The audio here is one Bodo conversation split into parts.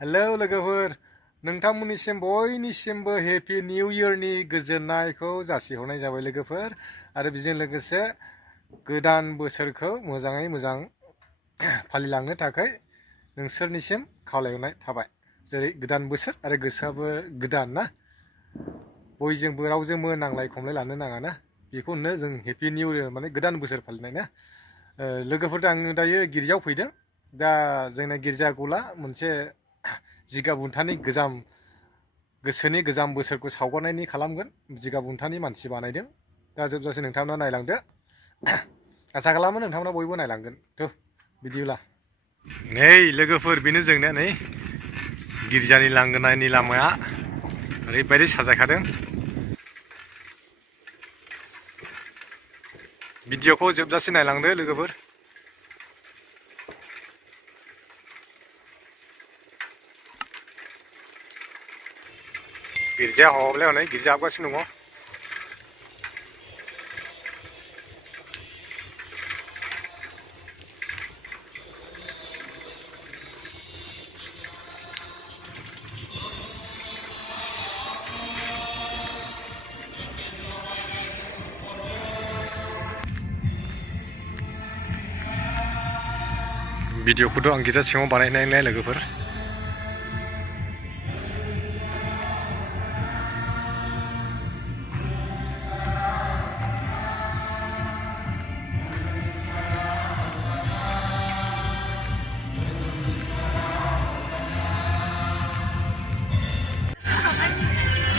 हेलौ लोगोफोर नोंथांमोननिसिम बयनिसिमबो हेपि निउ इयारनि गोजोननायखौ जासिहरनाय जाबाय लोगोफोर आरो बेजों लोगोसे गोदान बोसोरखौ मोजाङै मोजां फालिलांनो थाखाय नोंसोरनिसिम खावलायहरनाय थाबाय जेरै गोदान बोसोर आरो गोसोआबो गोदान ना बयजोंबो रावजोंबो नांलाय खमलाय लानो नाङा ना बेखौनो जों हेपि निउ इयार माने गोदान बोसोर फालिनाय ना लोगोफोर आं दायो गिर्जायाव फैदों दा जोंना गिर्जागला मोनसे जिगाब बुन्थानि गोजाम गोसोनि गोजाम बोसोरखौ सावगारनायनि खालामगोन जिगाब बुन्थानि मानसि बानायदों दा जोबजासे नोंथांमोना नायलांदो आसा खालामो नोंथांमोना बयबो नायलांगोन थ' बिदिब्ला नै लोगोफोर बेनो जोंनिया नै गिर्जानि लांगोनानि लामाया ओरैबायदि साजायखादों भिडिअखौ जोबजासे नायलांदो लोगोफोर गिर्जा ह'बलाय हनै गिर्जा हाबगासिनो दङ भिडिअखौथ' आं गिर्जा सिङाव बानायनायलाय लोगोफोर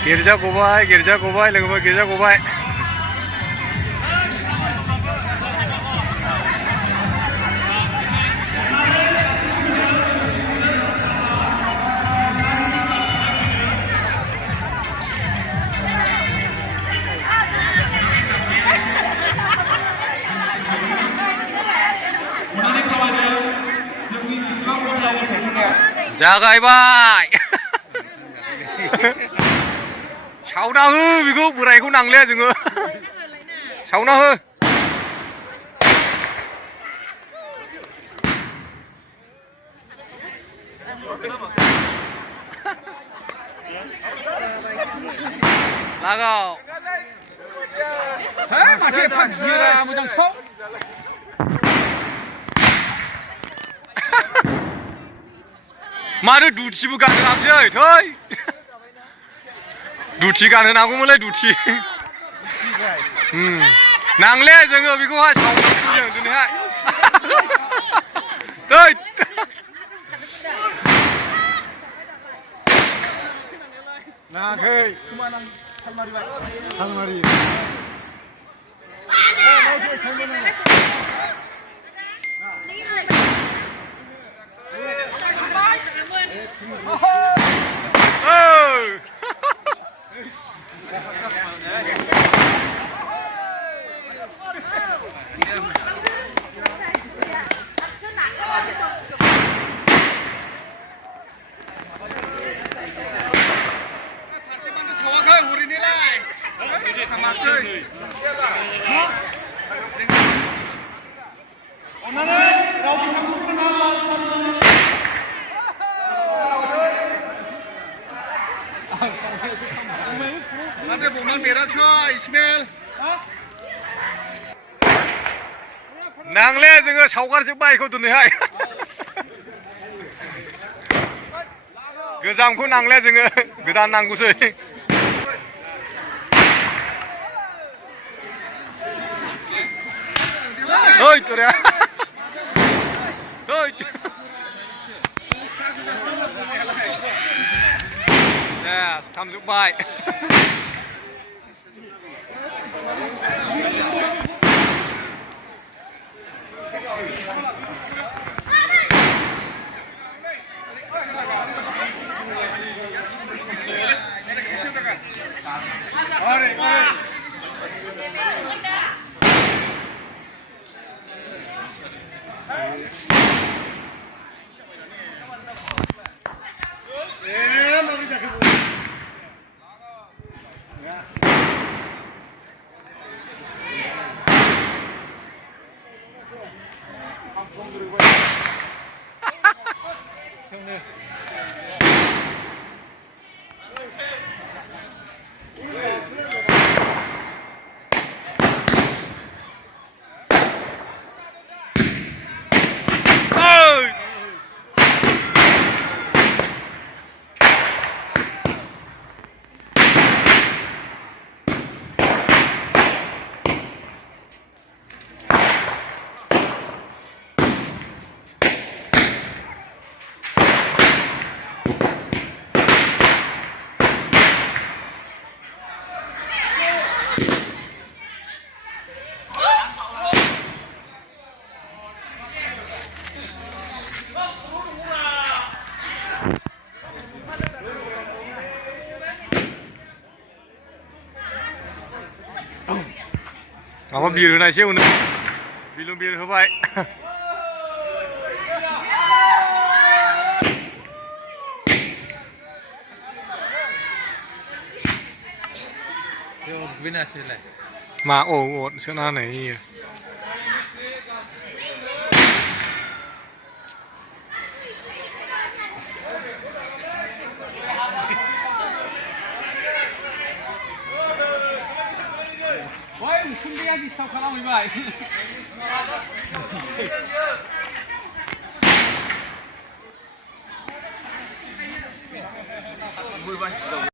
गिर्जा गबाय लोगोफोर गिर्जा गबाय जागायबाय सावना हो बेखौ बोरायखौ नांलाया जोङो सावना हो लागाव है माथो एफा गिरा मोजां साव मानो दुथिबो गानो हाबसै थै दुथि गानो नांगौमोनलाय दुथि नांले जोङो बेखौहाय सावनांगौ जों दिनैहाय थै नाङाखै थालमारि Nanti bukan berak coy, Ismail. Nangle जोङो सावगारजोब्बाय बेखौ दिनैहाय गोजामखौ नांले जोङो गोदान नांगौसै ओइ तोरा ओइ थामजोब्बाय बिर होनायसै उनाव बिलुं बिर होबाय मा औ अर सोना होनाय होयो Woi, ukunnya di stop kalau mau